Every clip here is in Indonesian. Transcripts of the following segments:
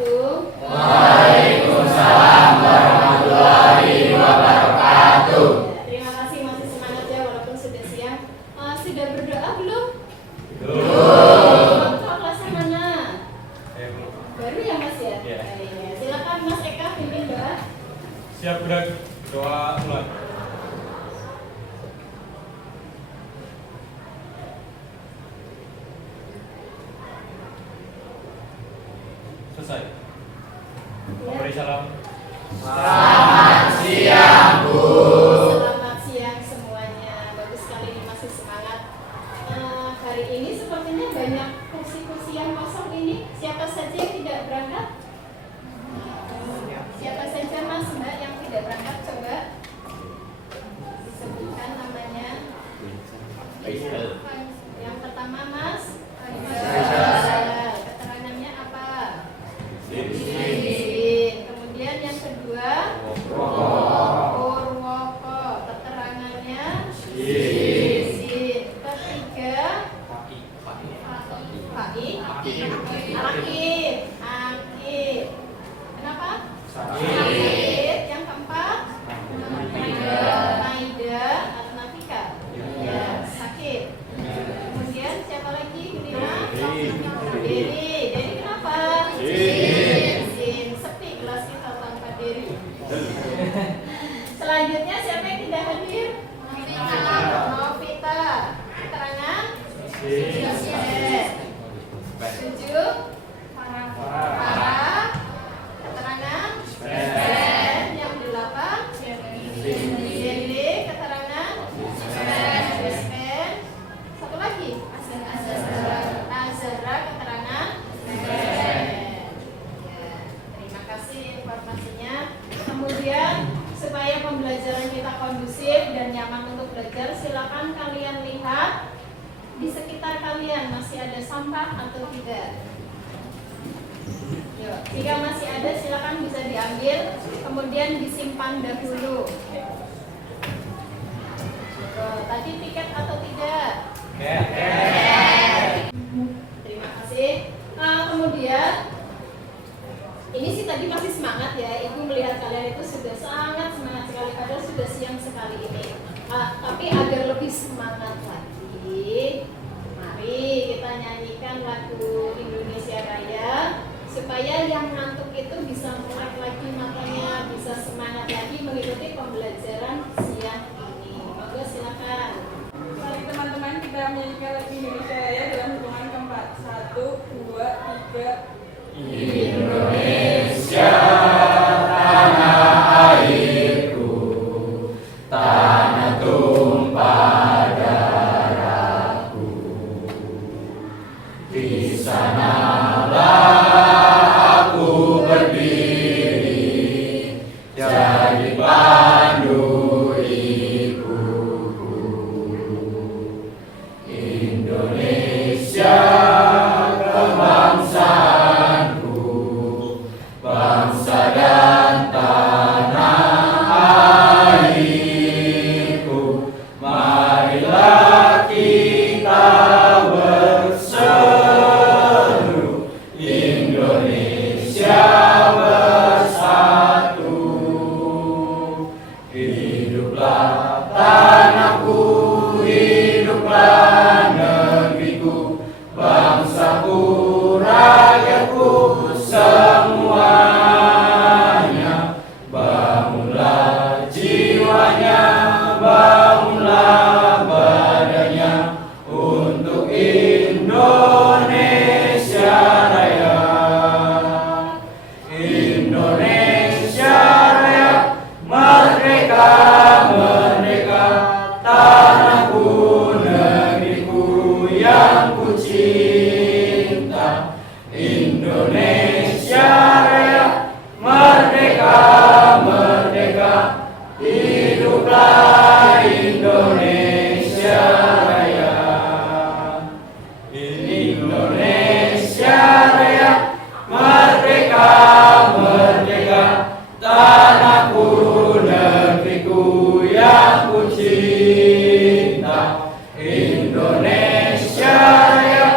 wabarakatuh. Waalaikumsalam warahmatullahi wabarakatuh. Terima kasih masih semangat ya walaupun sudah siang. Sudah berdoa belum? Belum. Kelasnya mana? Baru ya Mas ya? Iya. Silakan Mas Eka pimpin doa. Siap gerak, doa mulai. Selesai. Beri salam. Selamat siang, Bu. Selamat siang semuanya. Bagus sekali ini masih semangat. Hari ini sepertinya banyak kursi-kursi yang kosong ini. Siapa saja yang tidak berangkat? Siapa saja Mas Mbak yang tidak berangkat? Coba disebutkan namanya. Yang pertama Mas Faisal. Keterangannya apa? Kemudian yang kedua Purwoko. Keterangannya Ketiga Akid. Kenapa? Sakit. Yang keempat Maida atau Nafika. Ya, sakit. Kemudian siapa lagi? Deri kenapa? Sin. Sepi kelas kita tanpa Deri. Selanjutnya siapa yang tidak hadir? Novita. Keterangan? Tujuh. Farah. Keterangan? Yang delapan? Yende. Keterangan? Satu lagi? Azhara. Keterangan? Terima kasih informasinya. Kemudian supaya pembelajaran kita kondusif dan nyaman untuk belajar, silakan kalian lihat di sekitar kalian masih ada sampah atau tidak. Yuk, jika masih ada silakan bisa diambil, kemudian disimpan dahulu. Tadi tiket atau tidak? Terima kasih. Kemudian ini sih tadi masih semangat ya. Ibu melihat kalian itu sudah sangat semangat sekali, padahal sudah siang sekali ini. Tapi agar lebih semangat lagi, mari kita nyanyikan lagu Indonesia Raya supaya yang ngantuk itu bisa melek lagi matanya, bisa semangat lagi mengikuti pembelajaran siang ini. Monggo silakan. Mari teman-teman kita menyanyikan lagu Indonesia Raya dalam hitungan keempat. 1, 2, 3. Indonesia tanah airku, tanah tumpah darahku. Di sanalah aku berdiri, jadi pandu ibuku. Indonesia kebangsaanku, bangsa dan tanah airku. Marilah kita berseru, Indonesia bersatu. Hiduplah tanahku, hiduplah negeriku, bangsaku, rakyatku semuanya. Bangunlah jiwanya, bangunlah badannya untuk Indonesia Raya. Indonesia Raya, merdeka, merdeka, tanahku, negeriku yang ku cinta. Indonesia Raya, merdeka, merdeka, hiduplah Indonesia Raya. Indonesia Raya, merdeka, merdeka, tanahku, negeriku yang ku cinta. Indonesia Raya,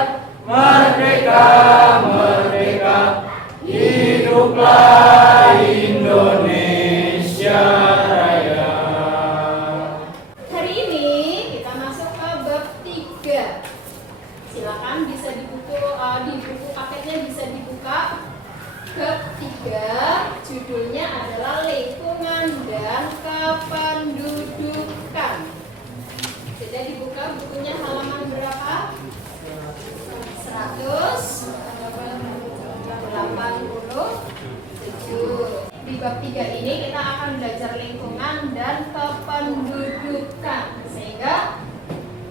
Silakan bisa di buku paketnya bisa dibuka. Ketiga, judulnya adalah lingkungan dan kependudukan. Sudah dibuka bukunya halaman berapa? 187. Di bab 3 ini kita akan belajar lingkungan dan kependudukan. Sehingga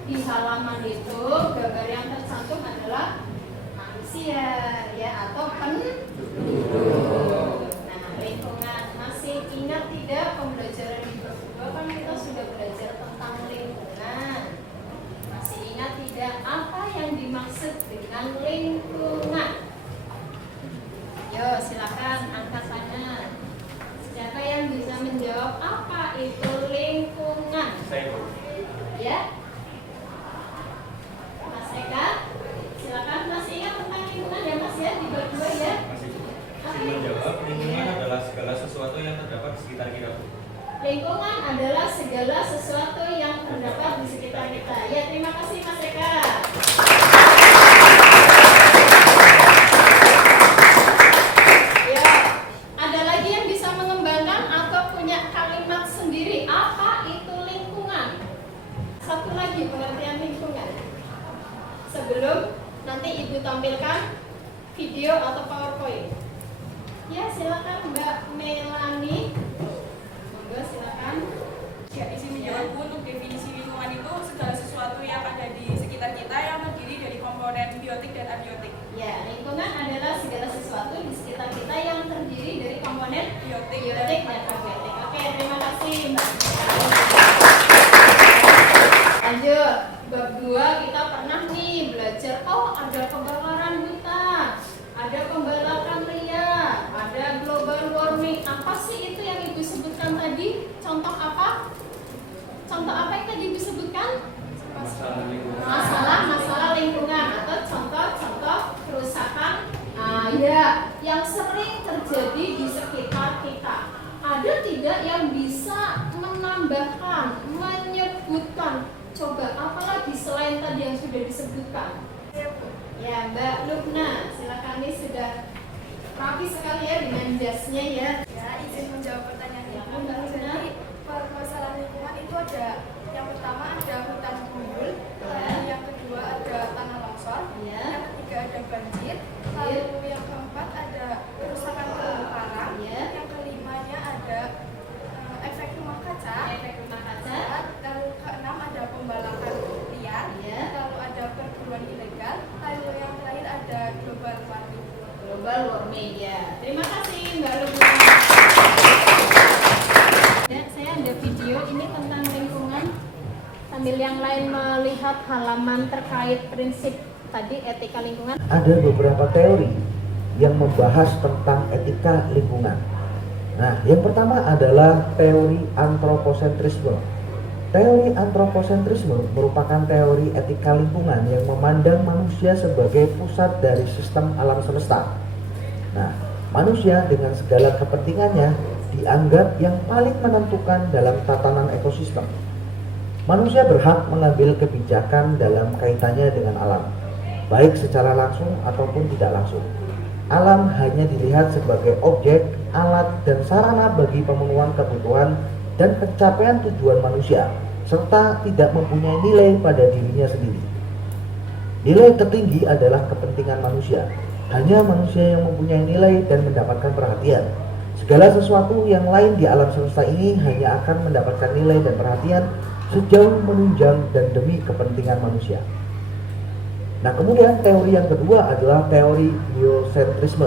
di halaman itu gambar yang tercantum adalah manusia ya atau penduduk. Nah, lingkungan masih ingat tidak pembelajaran di bab 2 kan kita sudah belajar tentang lingkungan. Masih ingat tidak apa yang dimaksud dengan lingkungan? Yo, silakan angkat tangan. Siapa yang bisa menjawab apa itu lingkungan? Saya. Ya, Mas Eka, silakan. Masih ingat tentang lingkungan ya Mas ya di bab 2 ya? Masih menjawab, lingkungan adalah segala sesuatu yang terdapat di sekitar kita. Lingkungan adalah segala sesuatu yang terdapat di sekitar kita. Ya, terima kasih Mas Eka. Ya, ada lagi yang bisa mengembangkan atau punya kalimat sendiri. Apa itu lingkungan? Satu lagi pengertian lingkungan. Sebelum nanti Ibu tampilkan video atau PowerPoint. Ya, silakan Mbak Melani. Monggo silakan. Ya, izin menjawabku untuk definisi lingkungan itu segala sesuatu yang ada di sekitar kita yang terdiri dari komponen biotik dan abiotik. Ya, lingkungan adalah segala sesuatu di sekitar kita yang terdiri dari komponen Biotik biotik dan abiotik. Oke, terima kasih Mbak. Lanjut, bab 2 kita pernah nih belajar, ada kebakaran hutan, ada pembalakan liar, ada global warming. Apa sih itu yang Ibu sebutkan tadi? Contoh apa? Contoh apa yang tadi Ibu sebutkan? Masalah lingkungan. Masalah lingkungan atau contoh-contoh kerusakan yang sering terjadi di sekitar kita. Ada tidak yang bisa menambahkan, menyebutkan? Coba apalagi selain tadi yang sudah disebutkan? Ya, Mbak Lubna, silakan. Ini sudah rapi sekali ya dengan jasnya ya. Ya, izin menjawab pertanyaan Ya, Ibu. Mbak Lubna. Jadi permasalahan lingkungan itu ada yang pertama ada hutan gundul, yang kedua ada tanah longsor, Ya. yang ketiga ada banjir, lalu yang keempat ada kerusakan terumbu karang, Ya. yang kelimanya ada efek rumah kaca, lalu keenam ada pembalakan liar, Ya. lalu ada perburuan ilegal, lalu yang terakhir ada global warming. Global warming ya. Terima kasih Mbak Lubna. Ya, saya ada video ini tentang lingkungan sambil yang lain melihat halaman terkait prinsip tadi etika lingkungan. Ada beberapa teori yang membahas tentang etika lingkungan. Nah, yang pertama adalah teori antroposentrisme. Teori antroposentrisme merupakan teori etika lingkungan yang memandang manusia sebagai pusat dari sistem alam semesta. Nah, manusia dengan segala kepentingannya dianggap yang paling menentukan dalam tatanan ekosistem. Manusia berhak mengambil kebijakan dalam kaitannya dengan alam, baik secara langsung ataupun tidak langsung. Alam hanya dilihat sebagai objek, alat, dan sarana bagi pemenuhan kebutuhan dan pencapaian tujuan manusia, serta tidak mempunyai nilai pada dirinya sendiri. Nilai tertinggi adalah kepentingan manusia. Hanya manusia yang mempunyai nilai dan mendapatkan perhatian. Segala sesuatu yang lain di alam semesta ini hanya akan mendapatkan nilai dan perhatian sejauh menunjang dan demi kepentingan manusia. Nah, kemudian teori yang kedua adalah teori biosentrisme.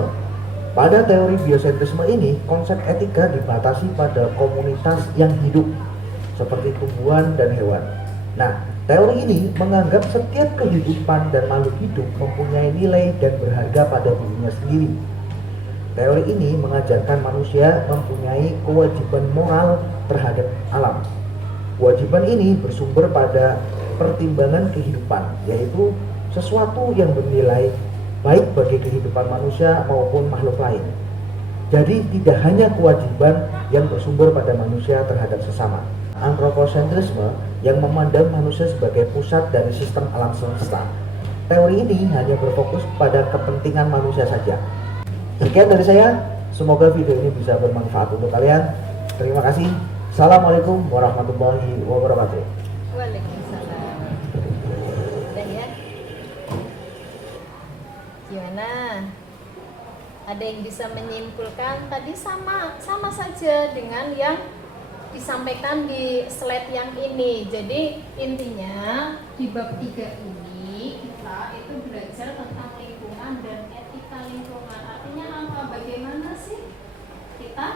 Pada teori biosentrisme ini, konsep etika dibatasi pada komunitas yang hidup, seperti tumbuhan dan hewan. Nah, teori ini menganggap setiap kehidupan dan makhluk hidup mempunyai nilai dan berharga pada dirinya sendiri. Teori ini mengajarkan manusia mempunyai kewajiban moral terhadap alam. Kewajiban ini bersumber pada pertimbangan kehidupan, yaitu sesuatu yang bernilai baik bagi kehidupan manusia maupun makhluk lain. Jadi tidak hanya kewajiban yang bersumber pada manusia terhadap sesama. Antroposentrisme yang memandang manusia sebagai pusat dari sistem alam semesta. teori ini hanya berfokus pada kepentingan manusia saja. Sekian dari saya, semoga video ini bisa bermanfaat untuk kalian. Terima kasih. Assalamualaikum warahmatullahi wabarakatuh. Waalaikumsalam. Udah ya? Gimana? Ada yang bisa menyimpulkan? Tadi sama saja dengan yang disampaikan di slide yang ini. Jadi intinya di bab 3 ini kita itu belajar tentang lingkungan dan etika lingkungan. Artinya apa? Bagaimana sih kita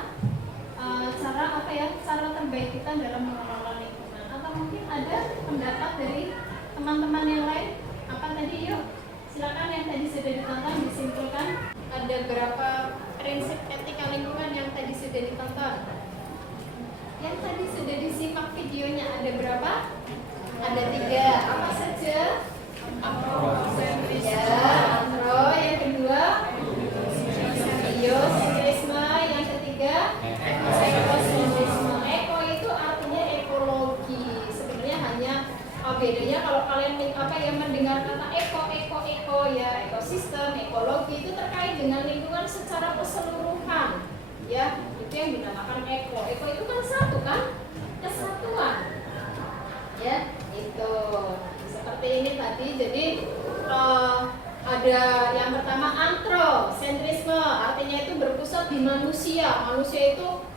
cara terbaik kita dalam mengelola lingkungan? Atau mungkin ada pendapat dari teman-teman yang lain? Apa tadi? Yuk, silakan yang tadi sudah ditonton disimpulkan. Ada berapa prinsip etika lingkungan yang tadi sudah ditonton? Yang tadi sudah disimak videonya ada berapa? Ada 3. Apa saja? Ya, antro. Yang kedua, biosentrisme. Yang ketiga, ekosentrisme. Eko itu artinya ekologi. Sebenarnya hanya bedanya kalau kalian mendengar kata eko ya, ekosistem, ekologi itu terkait dengan lingkungan secara keseluruhan. Ya, itu yang dinamakan eko. Eko itu kan satu kan? Kesatuan. Ya, itu. Seperti ini tadi. Jadi ada yang pertama antrosentrisme, artinya itu berpusat di manusia. Manusia itu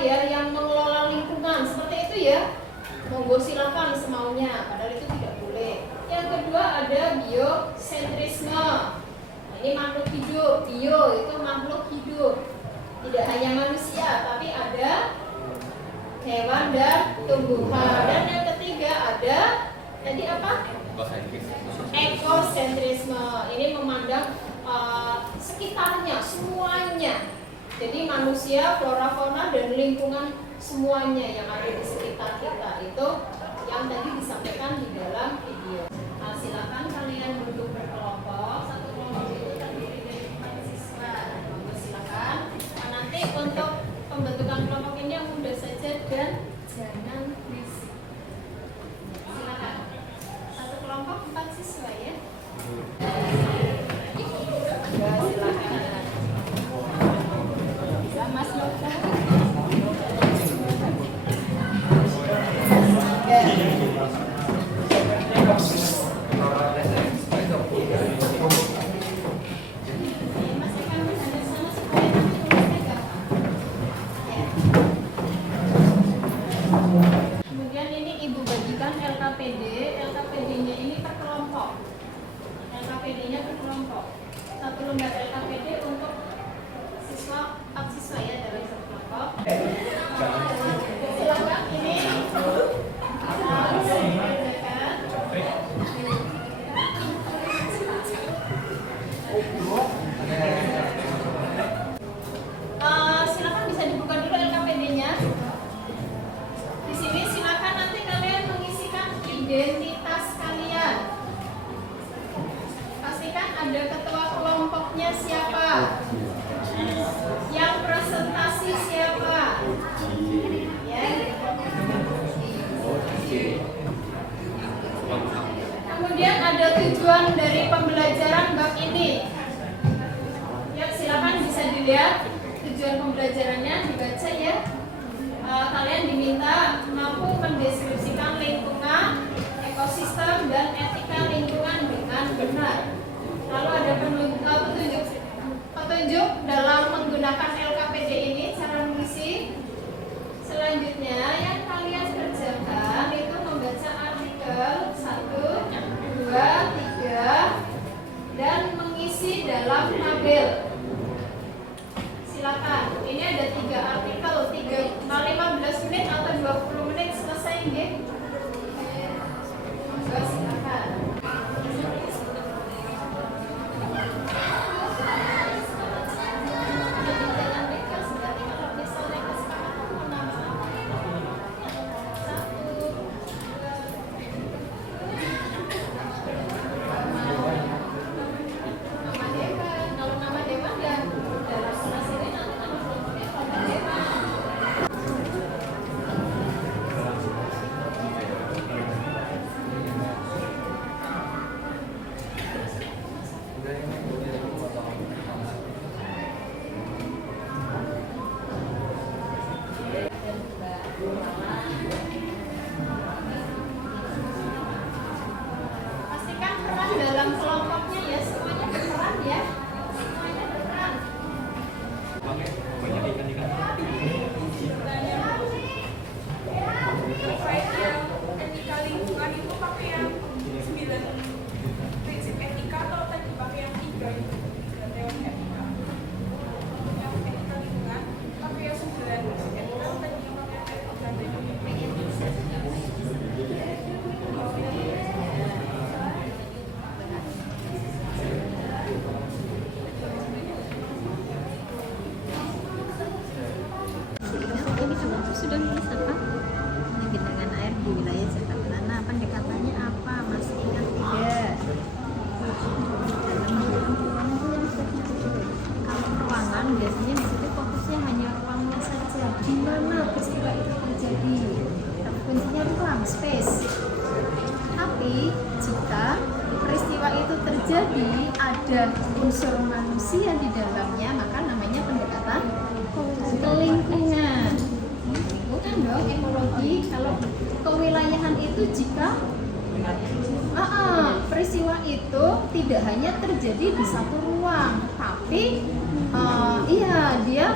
yang mengelola lingkungan. Seperti itu ya. Monggo silakan semaunya, padahal itu tidak boleh. Yang kedua ada biosentrisme. Ini makhluk hidup. Bio itu makhluk hidup. Tidak hanya manusia, tapi ada hewan dan tumbuhan. Dan yang ketiga ada tadi apa? Ekosentrisme. Ini memandang sekitarnya, semuanya. Jadi manusia, flora, fauna, dan lingkungan semuanya yang ada di sekitar kita itu yang tadi disampaikan di dalam video. Nah, silakan kalian duduk berkelompok. Satu kelompok itu terdiri dari 4 siswa. Silakan. Nah, nanti untuk pembentukan kelompok ini yang mudah saja dan jangan berisik. Silakan. Satu kelompok 4 siswa ya. Ya, silakan. Bisa Mas Nova. Kemudian ini Ibu bagikan LKPD. LKPD-nya ini per kelompok. LKPD-nya per kelompok. Satu lembar LKPD untuk siswa 4 siswa ya dalam satu kelompok. Silakan ini. Silakan bisa dibuka dulu LKPD-nya. Di sini silakan nanti kalian mengisikan identitas kalian. Pastikan ada ketua kelompoknya siapa, yang presentasi siapa, ya. Kemudian ada tujuan dari pembelajaran bab ini. Ya, silakan bisa dilihat tujuan pembelajarannya, dibaca ya. Kalian diminta mampu mendeskripsikan lingkungan, ekosistem, dan etika lingkungan dengan benar. Lalu ada petunjuk dalam menggunakan LKPD ini, cara mengisi. Selanjutnya yang kalian kerjakan itu membaca artikel 1, 2, 3 dan mengisi dalam tabel. Silakan. Ini ada 3 artikel, 15 menit atau 20 menit selesai nggih. Silakan. terjadi ada unsur manusia di dalamnya, maka namanya pendekatan ke lingkungan. Lingkungan dong, ekologi. Kalau kewilayahan itu jika peristiwa itu tidak hanya terjadi di satu ruang, tapi dia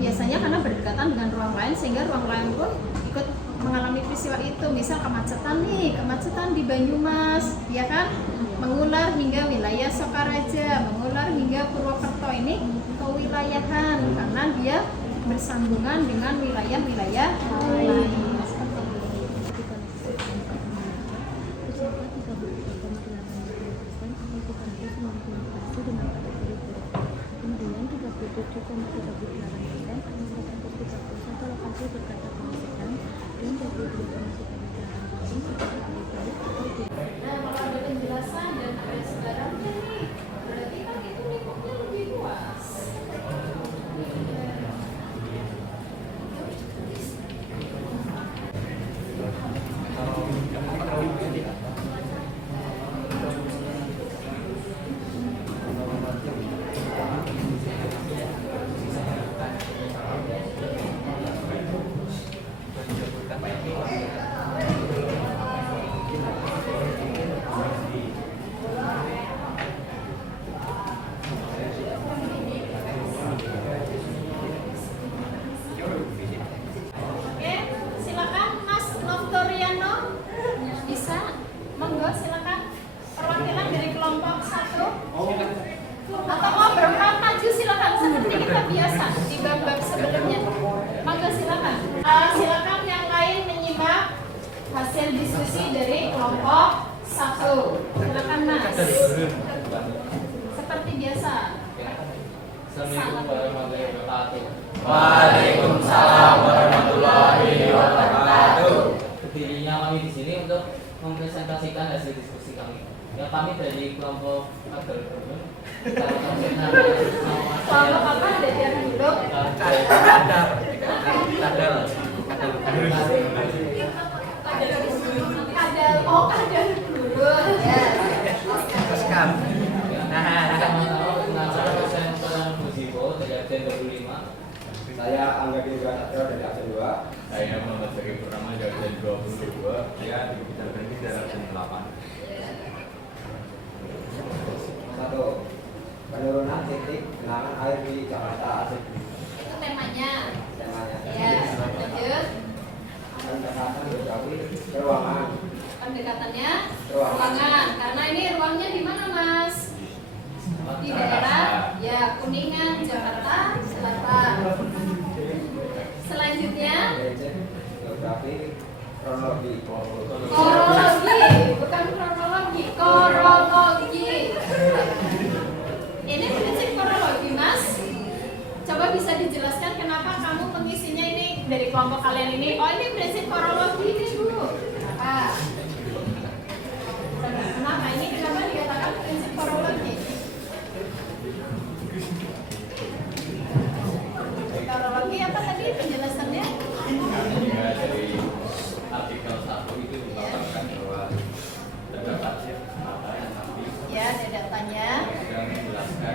biasanya karena berdekatan dengan ruang lain sehingga ruang lain pun ikut mengalami peristiwa itu. Misal kemacetan di Banyumas, ya kan, mengular hingga wilayah Sokaraja, mengular hingga Purwokerto. Ini kewilayahan karena dia bersambungan dengan wilayah-wilayah lain. Nah, kalau ada penjelasan dan ada sebarannya nih, berarti kan itu lingkupnya lebih luas. Oke, silakan Mas Novtoriano, bisa, monggo silakan perwakilan dari kelompok 1 atau mau berempat maju silakan seperti kita biasa di bab-bab sebelumnya. Monggo silakan. Silakan yang lain menyimak hasil diskusi dari kelompok 1. Silakan Mas. Seperti biasa. Assalamualaikum warahmatullahi wabarakatuh. Waalaikumsalam warahmatullahi wabarakatuh. Berdirinya kami di sini untuk mempresentasikan hasil diskusi kami. Ya, kami dari kelompok Kadal Gurun. Kelompok apa? Dari yang dulu. Kadal Gurun. Ya. Saya Angga Dindra Satrio dari absen 2. Saya Muhammad Zaki Purnama dari absen 22. Saya di Bidang Teknik dari absen 8. 1. Penurunan titik genangan air di Jakarta. Itu temanya. Temanya. Ya, lanjut. Pendekatan geografi ruangan. Pendekatannya ruangan. Karena ini ruangnya di mana, Mas? Di daerah ya Kuningan, Jakarta Selatan. Selanjutnya Geografi kronologi. korologi, bukan kronologi, korologi. Ini prinsip korologi, Mas. Coba bisa dijelaskan kenapa kamu mengisinya ini dari kelompok kalian ini? Oh, ini prinsip korologi ini, Bu. Kenapa ini? Kenapa dikatakan prinsip korologi? Korologi apa tadi penjelasannya? Juga dari artikel 1 itu mengatakan bahwa terdapat mata yang nanti Ya, ada datanya. sudah menjelaskan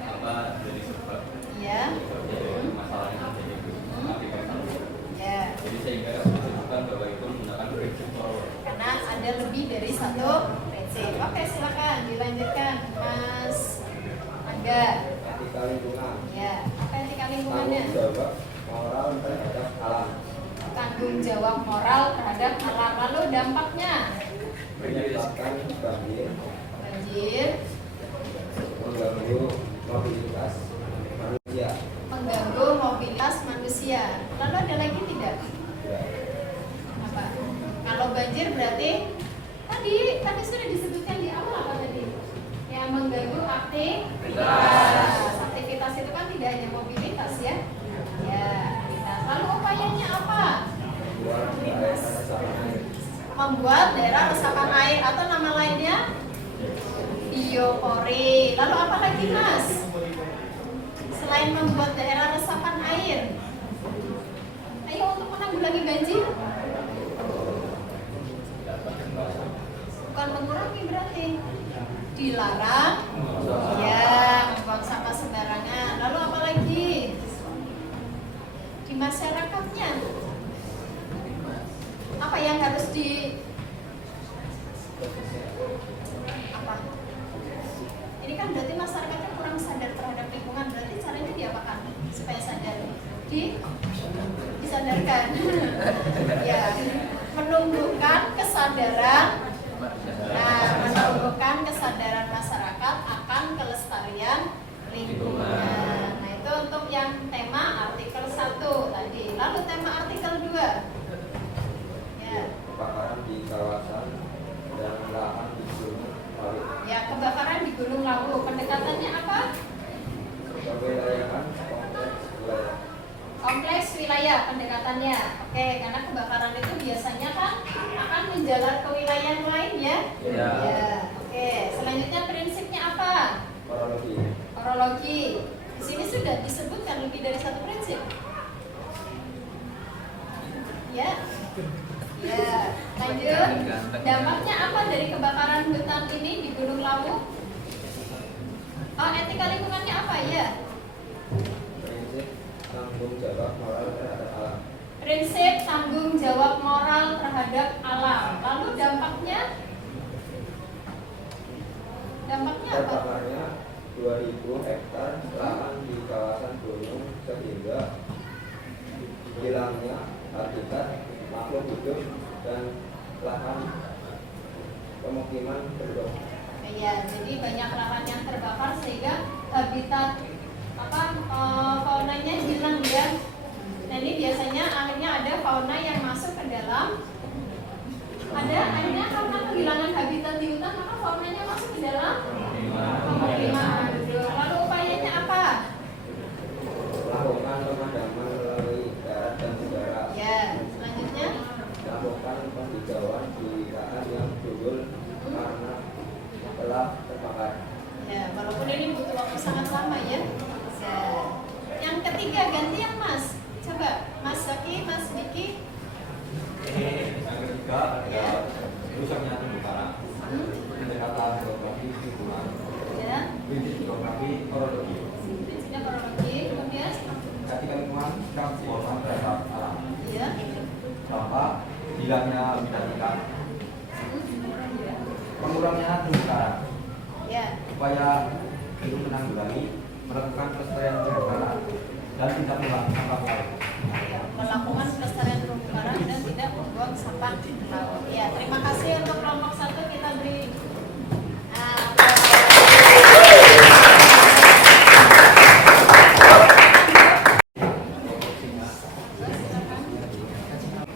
apa dari sebab Ya. dari masalah yang terjadi di artikel 1. Ya. Jadi sehingga disebutkan bahwa itu menggunakan prinsip korologi. Karena ada lebih dari satu prinsip. Oke, silakan dilanjutkan, Mas Angga. Etika lingkungan. Ya, apa etika lingkungannya? Tanggung jawab moral terhadap alam. Tanggung jawab moral terhadap alam. Lalu dampaknya? Menyebabkan banjir, Banjir, mengganggu mobilitas manusia. mengganggu mobilitas manusia. Lalu ada lagi tidak? Ya. Apa? Kalau banjir berarti tadi sudah disebutkan di awal apa tadi? Ya, mengganggu aktivitas. Aktivitas itu kan tidak hanya mobilitas ya. Ya. Lalu upayanya apa? Membuat daerah resapan air. Membuat daerah resapan air atau nama lainnya biopori. Lalu apa lagi, Mas? Selain membuat daerah resapan air, ayo untuk menanggulangi banjir. Bukan mengurangi berarti. Dilarang ya membuang sampah sembarangan. Lalu apa lagi? Di masyarakatnya apa yang harus di apa? Ini kan berarti masyarakatnya kurang sadar terhadap lingkungan. Berarti caranya diapakan supaya sadar? Disadarkan. Ya, menumbuhkan kesadaran. Nah, menumbuhkan kesadaran masyarakat akan kelestarian lingkungan. Nah, itu untuk yang tema artikel 1 tadi. Lalu tema artikel 2. Ya. Kebakaran di kawasan dan lahan di Gunung Lawu. Ya, kebakaran di Gunung Lawu. Pendekatannya apa? Kewilayahan kompleks wilayah. Kompleks wilayah pendekatannya. Oke, karena kebakaran itu biasanya kan akan menjalar ke wilayah lain ya. Ya. Ya. Oke, selanjutnya prinsipnya apa? Korologi. Orologi. Di sini sudah disebutkan lebih dari satu prinsip. Ya. Ya. Lanjut. Dampaknya apa dari kebakaran hutan ini di Gunung Lawu? Oh, etika lingkungannya apa ya? Prinsip tanggung jawab moral terhadap alam. Prinsip tanggung jawab moral terhadap alam. Lalu dampaknya? Dampaknya apa? Terbakarnya 2000 hektar lahan di kawasan gunung sehingga hilangnya habitat makhluk hidup dan lahan pemukiman penduduk. Ya, jadi banyak lahan yang terbakar sehingga habitat faunanya hilang ya. Nah, ini biasanya akhirnya ada fauna yang masuk ke dalam. Akhirnya karena kehilangan habitat di hutan maka faunanya masuk ke dalam pemukiman. Lalu upayanya apa? Melakukan pemadaman melalui darat dan udara. Ya, selanjutnya Melakukan penghijauan di lahan yang gundul karena telah terbakar. ya, walaupun ini butuh waktu sangat lama ya. Ya. Yang ketiga gantian Mas. Coba Mas Zaki, Mas Diki. Yang ketiga ada rusaknya terumbu karang. Pendekatan geografi lingkungan. Ya. Prinsip geografi korologi. Prinsipnya kronologi, kemudian Etika lingkungan sikap pengelolaan terhadap alam. ya. Sampah, hilangnya habitat ikan, pengurangnya terumbu karang. Ya. Upaya itu menanggulangi, melakukan pelestarian terumbu karang dan tidak membuang sampah laut. Ya, melakukan pelestarian terumbu karang dan tidak membuang sampah laut. Ya, terima kasih untuk kelompok 1 kita beri.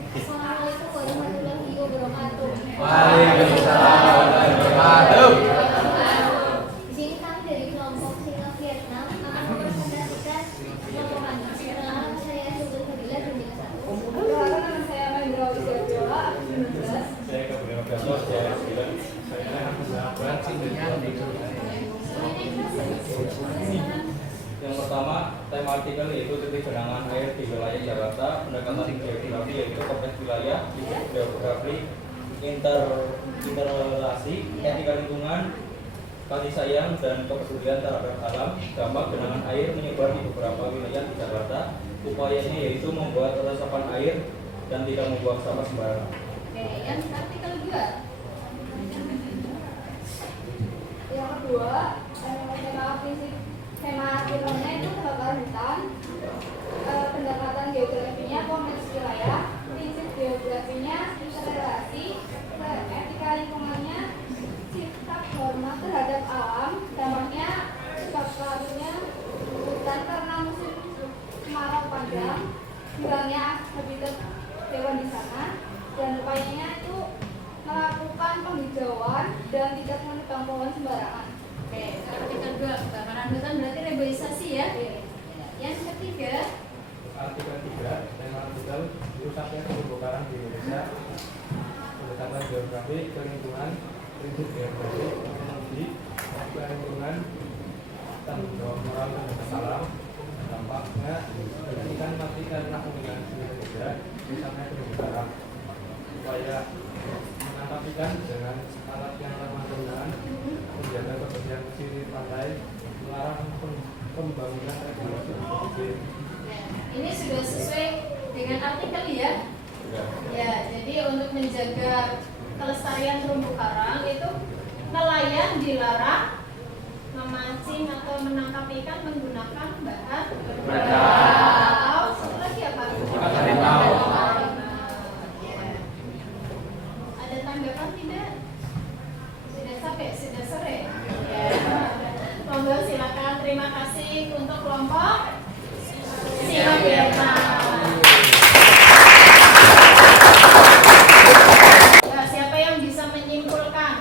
Assalamualaikum warahmatullahi wabarakatuh. Waalaikumsalam warahmatullahi wabarakatuh. Di sini kami dari kelompok Singapura Vietnam akan mempresentasikan kelompok kami. Perkenalkan saya Sultan Fadila dari kelas 1. Perkenalkan nama saya Mahendra Wiswabiola, 19. Saya Gabriel Gasos, saya Sembilan. Yang pertama, tema artikel yaitu titik genangan air di wilayah Jakarta, pendekatan geografi yaitu kompleks wilayah, geografi, interrelasi, etika lingkungan, kasih sayang dan kepedulian terhadap alam, dampak genangan air menyebar di beberapa wilayah di Jakarta, upayanya yaitu membuat resapan air dan tidak membuang sampah sembarangan. Oke, yang artikel 2. Yang kedua, tema artikelnya itu kebakaran hutan. Pendekatan geografinya kompleks wilayah, prinsip geografinya interrelasi, etika lingkungannya sikap hormat terhadap alam, dampaknya kebakarannya hutan karena musim kemarau panjang, hilangnya habitat hewan di sana, dan upayanya itu melakukan penghijauan dan tidak menebang pohon sembarangan. Oke, artikel 2 kebakaran hutan berarti reboisasi ya. Yang ketiga, Artikel 3, tema artikel rusaknya terumbu karang di Indonesia, pendekatan geografi, lingkungan, prinsip geografi, teknologi, ciri pandai melarang pembangunan regulasi PDB. Ini sudah sesuai dengan artikel ya? Ya, jadi untuk menjaga kelestarian terumbu karang itu nelayan dilarang memancing atau menangkap ikan menggunakan bahan atau satu lagi apa? Harimau. Ya. Ada tanggapan tidak? Sudah sampai, sudah sore. Ya. Monggo silakan. Terima kasih untuk kelompok Singa Vietnam. Nah, siapa yang bisa menyimpulkan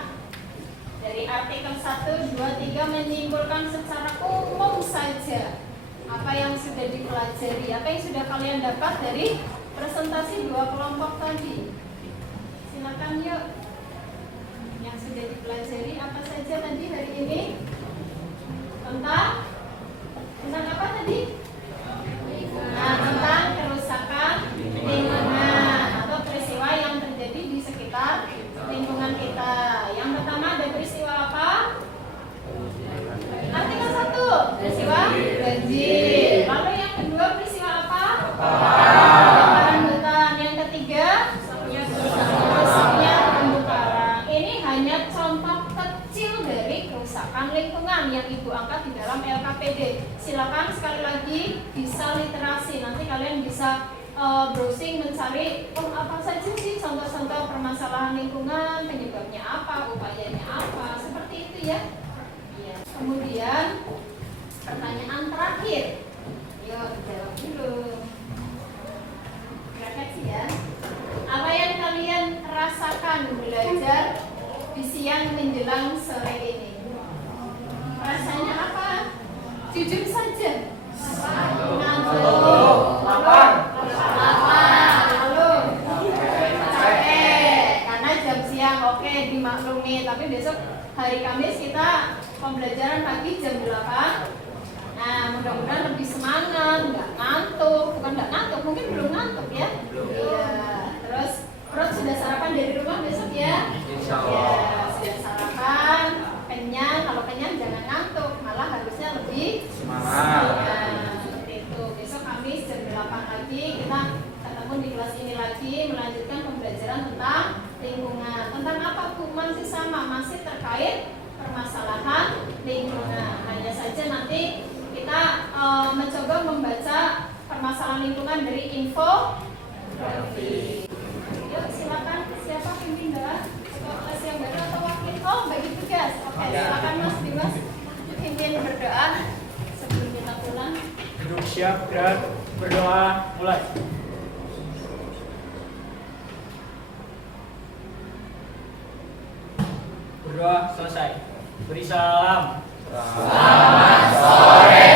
dari artikel 1, 2, 3 menyimpulkan secara umum saja apa yang sudah dipelajari, apa yang sudah kalian dapat dari presentasi dua kelompok tadi? Silakan yuk. Yang sudah dipelajari apa saja tadi hari ini? Tentang apa tadi? Nah, tentang kerusakan lingkungan atau peristiwa yang terjadi di sekitar lingkungan kita. Yang pertama ada peristiwa apa? Artikel 1, peristiwa banjir. Lalu yang kedua peristiwa apa? Kebakaran hutan. Yang ketiga rusaknya terumbu karang. Ini hanya contoh kecil dari kerusakan lingkungan yang Ibu angkat di dalam LKPD. Silakan sekali lagi bisa literasi. Nanti kalian bisa browsing mencari apa saja sih contoh-contoh permasalahan lingkungan, penyebabnya apa, upayanya apa, seperti itu ya. Ya. Kemudian pertanyaan terakhir. Yuk jawab dulu. Refleksi ya. Apa yang kalian rasakan belajar di siang menjelang sore ini? Rasanya apa? Jujur saja. Ngantuk. Lapar. Lalu capek karena jam siang. Oke, dimaklumi. Tapi besok hari Kamis kita pembelajaran pagi jam 8. Nah, mudah-mudahan lebih semangat, nggak ngantuk. Bukan nggak ngantuk, mungkin belum ngantuk ya. Iya. Terus perut sudah sarapan dari rumah besok ya? Ya, sudah sarapan, kenyang. Kalau kenyang jangan ngantuk, malah harusnya lebih semangat. Seperti itu. Besok Kamis jam 8 lagi kita ketemu di kelas ini lagi melanjutkan pembelajaran tentang lingkungan. Tentang apa Bu? Masih sama, masih terkait permasalahan lingkungan. Hanya saja nanti kita mencoba membaca permasalahan lingkungan dari infografis. Yuk silakan, siapa pimpinan atau kelas yang baru atau wakil? Oh, bagi tugas. Oke, silakan Mas Dimas pimpin berdoa sebelum kita pulang. Duduk siap dan berdoa mulai. Berdoa selesai. Beri salam. Selamat sore.